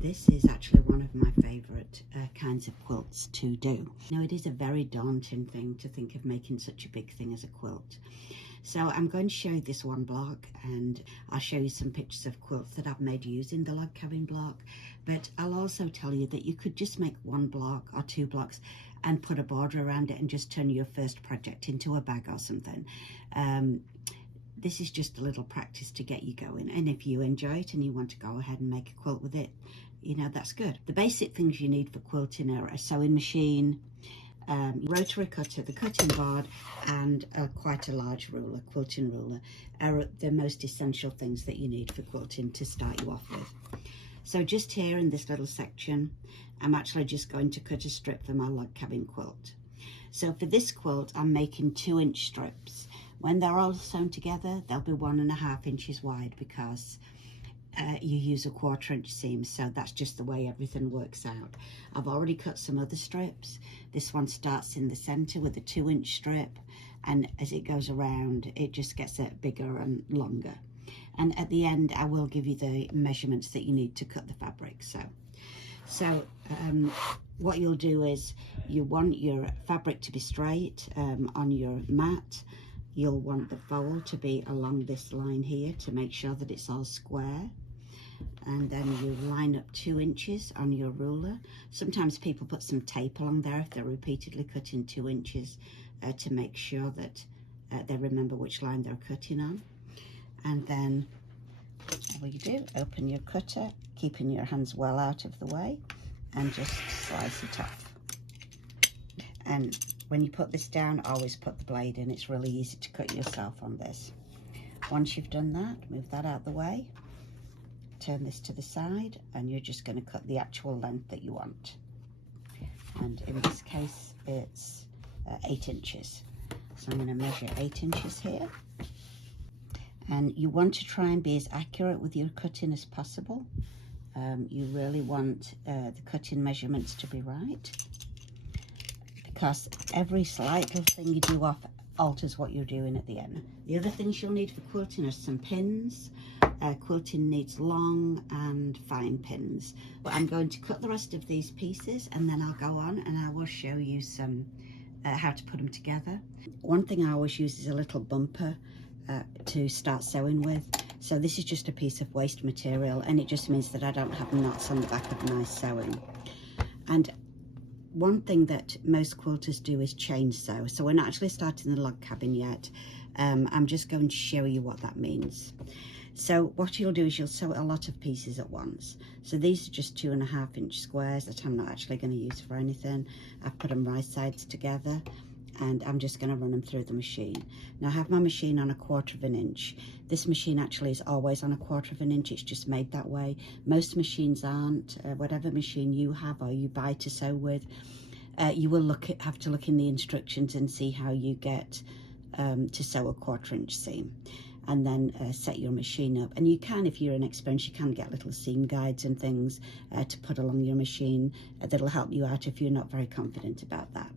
This is actually one of my favourite kinds of quilts to do. Now, it is a very daunting thing to think of making such a big thing as a quilt. So I'm going to show you this one block, and I'll show you some pictures of quilts that I've made using the log cabin block. But I'll also tell you that you could just make one block or two blocks and put a border around it and just turn your first project into a bag or something. This is just a little practice to get you going, and if you enjoy it and you want to go ahead and make a quilt with it, you know, that's good. The basic things you need for quilting are a sewing machine, rotary cutter, the cutting board, and quite a large ruler. Quilting ruler are the most essential things that you need for quilting to start you off with. So just here in this little section, I'm actually just going to cut a strip for my log cabin quilt. So for this quilt, I'm making 2-inch strips. When they're all sewn together, they'll be 1.5 inches wide because you use a 1/4 inch seam, so that's just the way everything works out. I've already cut some other strips. This one starts in the center with a 2-inch strip, and as it goes around, it just gets bigger and longer. And at the end, I will give you the measurements that you need to cut the fabric. So what you'll do is you want your fabric to be straight on your mat. You'll want the fold to be along this line here to make sure that it's all square. And then you line up 2 inches on your ruler. Sometimes people put some tape along there if they're repeatedly cutting 2 inches to make sure that they remember which line they're cutting on. And then what you do, open your cutter, keeping your hands well out of the way, and just slice it off. And when you put this down, always put the blade in. It's really easy to cut yourself on this. Once you've done that, move that out of the way. Turn this to the side, and you're just going to cut the actual length that you want. And in this case, it's 8 inches. So I'm going to measure 8 inches here. And you want to try and be as accurate with your cutting as possible. You really want the cutting measurements to be right, because every slight little thing you do off alters what you're doing at the end. The other things you'll need for quilting are some pins. Quilting needs long and fine pins. But I'm going to cut the rest of these pieces, and then I'll go on and I will show you some how to put them together. One thing I always use is a little bumper to start sewing with. So this is just a piece of waste material, and it just means that I don't have knots on the back of my sewing. And one thing that most quilters do is chain sew. So we're not actually starting the log cabin yet. I'm just going to show you what that means. So what you'll do is you'll sew a lot of pieces at once. So these are just 2.5 inch squares that I'm not actually going to use for anything. I've put them right sides together, and I'm just going to run them through the machine. Now I have my machine on 1/4 inch. This machine actually is always on 1/4 inch. It's just made that way. Most machines aren't. Whatever machine you have or you buy to sew with, you will have to look in the instructions and see how you get to sew a 1/4 inch seam, and then set your machine up. And you can, if you're inexperienced, you can get little seam guides and things to put along your machine that'll help you out if you're not very confident about that.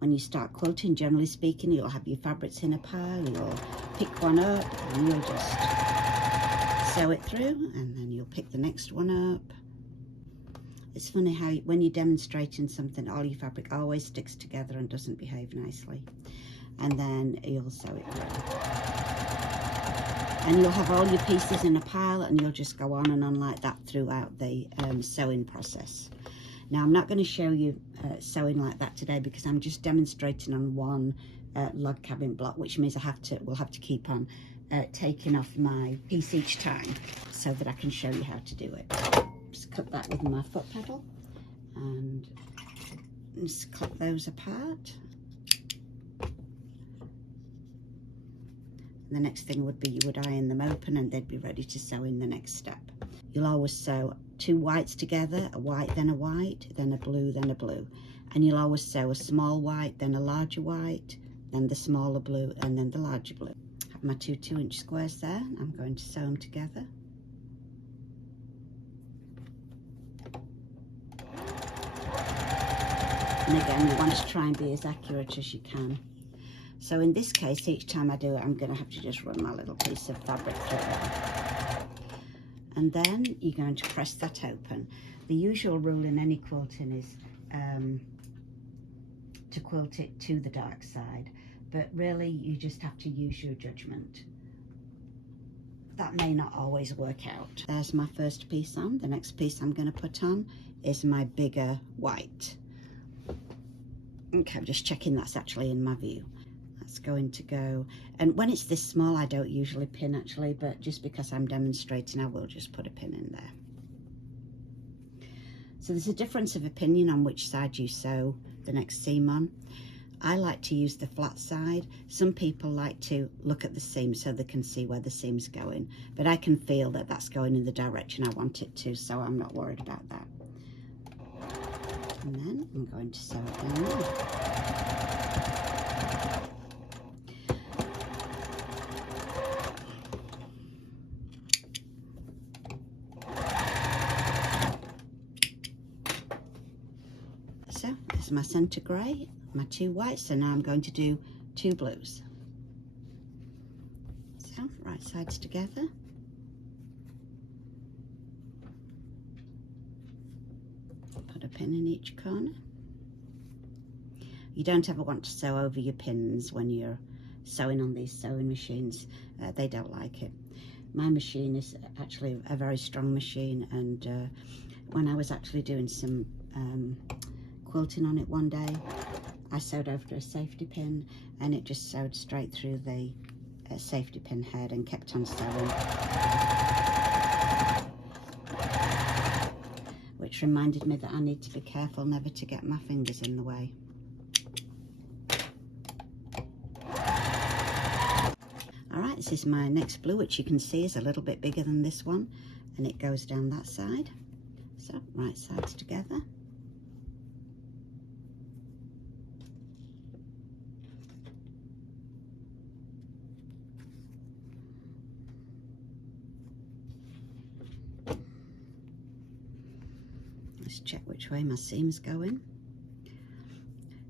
When you start quilting, generally speaking, you'll have your fabrics in a pile. You'll pick one up and you'll just sew it through, and then you'll pick the next one up. It's funny how when you're demonstrating something, all your fabric always sticks together and doesn't behave nicely. And then you'll sew it through. And you'll have all your pieces in a pile, and you'll just go on and on like that throughout the sewing process. Now I'm not going to show you sewing like that today because I'm just demonstrating on one log cabin block, which means we'll have to keep on taking off my piece each time so that I can show you how to do it. Just cut that with my foot pedal and just cut those apart. The next thing would be you would iron them open, and they'd be ready to sew in the next step. You'll always sew 2 whites together, a white, then a white, then a blue, then a blue. And you'll always sew a small white, then a larger white, then the smaller blue, and then the larger blue. I have my 2 2-inch squares there. I'm going to sew them together. And again, you want to try and be as accurate as you can. So in this case, each time I do it, I'm going to have to just run my little piece of fabric through it. and then you're going to press that open. The usual rule in any quilting is to quilt it to the dark side, but really you just have to use your judgment. That may not always work out. There's my first piece on. The next piece I'm going to put on is my bigger white. Okay, I'm just checking that's actually in my view. That's going to go, and when it's this small I don't usually pin actually, but just because I'm demonstrating I will just put a pin in there. So there's a difference of opinion on which side you sew the next seam on. I like to use the flat side. Some people like to look at the seam so they can see where the seam's going, but I can feel that that's going in the direction I want it to, so I'm not worried about that. And then I'm going to sew it down there. So this is my centre grey, my two whites, so now I'm going to do two blues. So right sides together. Put a pin in each corner. You don't ever want to sew over your pins when you're sewing on these sewing machines. They don't like it. My machine is actually a very strong machine, and when I was actually doing some quilting on it one day, I sewed over a safety pin and it just sewed straight through the safety pin head and kept on sewing, which reminded me that I need to be careful never to get my fingers in the way. Alright, this is my next blue, which you can see is a little bit bigger than this one, and it goes down that side. So right sides together. Let's check which way my seam's going.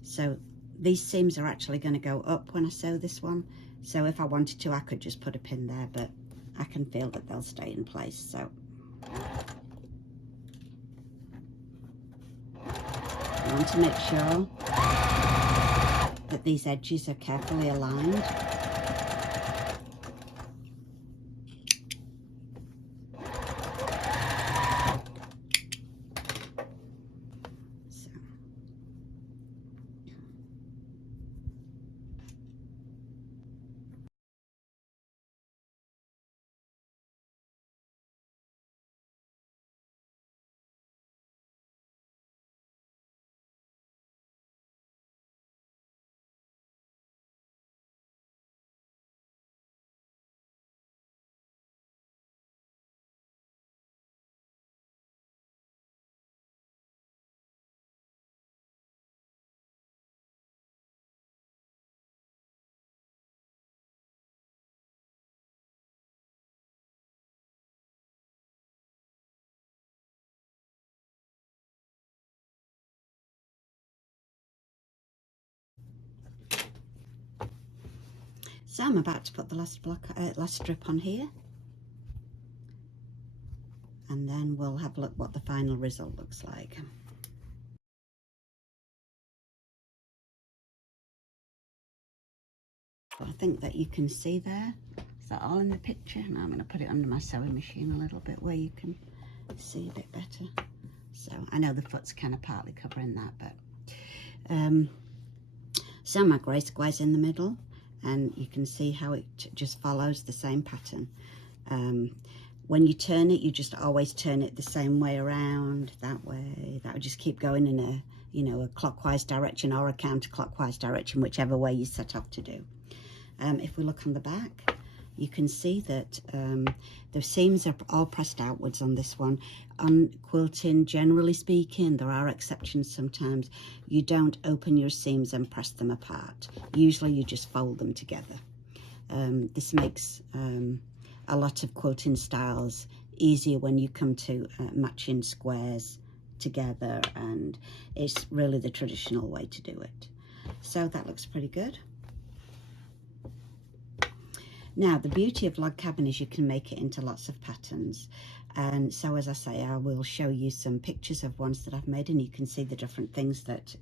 So these seams are actually going to go up when I sew this one. So if I wanted to, I could just put a pin there, but I can feel that they'll stay in place. So I want to make sure that these edges are carefully aligned. So I'm about to put the last strip on here, and then we'll have a look what the final result looks like. I think that you can see there. Is that all in the picture? Now I'm going to put it under my sewing machine a little bit where you can see a bit better. So I know the foot's kind of partly covering that, but so my grey square's in the middle, and you can see how it just follows the same pattern. When you turn it, you just always turn it the same way around, that way. That would just keep going in a, you know, a clockwise direction or a counterclockwise direction, whichever way you set off to do. If we look on the back, you can see that the seams are all pressed outwards on this one. On quilting, generally speaking, there are exceptions sometimes, you don't open your seams and press them apart. Usually you just fold them together. This makes a lot of quilting styles easier when you come to matching squares together, and it's really the traditional way to do it. So that looks pretty good. Now, the beauty of log cabin is you can make it into lots of patterns. And so, as I say, I will show you some pictures of ones that I've made, and you can see the different things that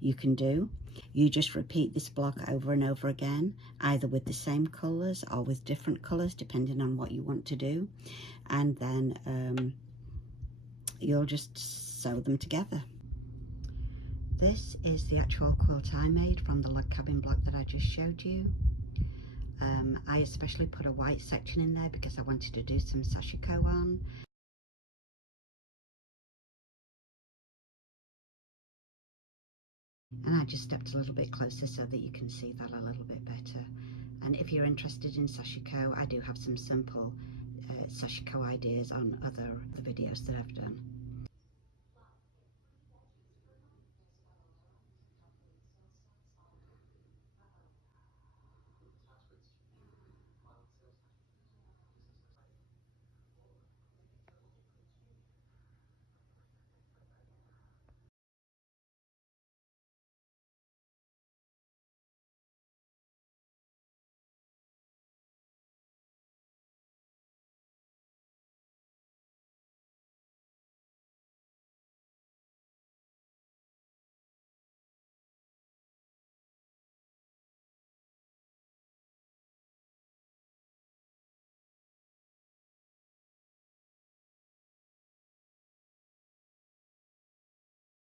you can do. You just repeat this block over and over again, either with the same colours or with different colours, depending on what you want to do. And then you'll just sew them together. This is the actual quilt I made from the log cabin block that I just showed you. I especially put a white section in there because I wanted to do some Sashiko on. And I just stepped a little bit closer so that you can see that a little bit better. And if you're interested in Sashiko, I do have some simple Sashiko ideas on other videos that I've done.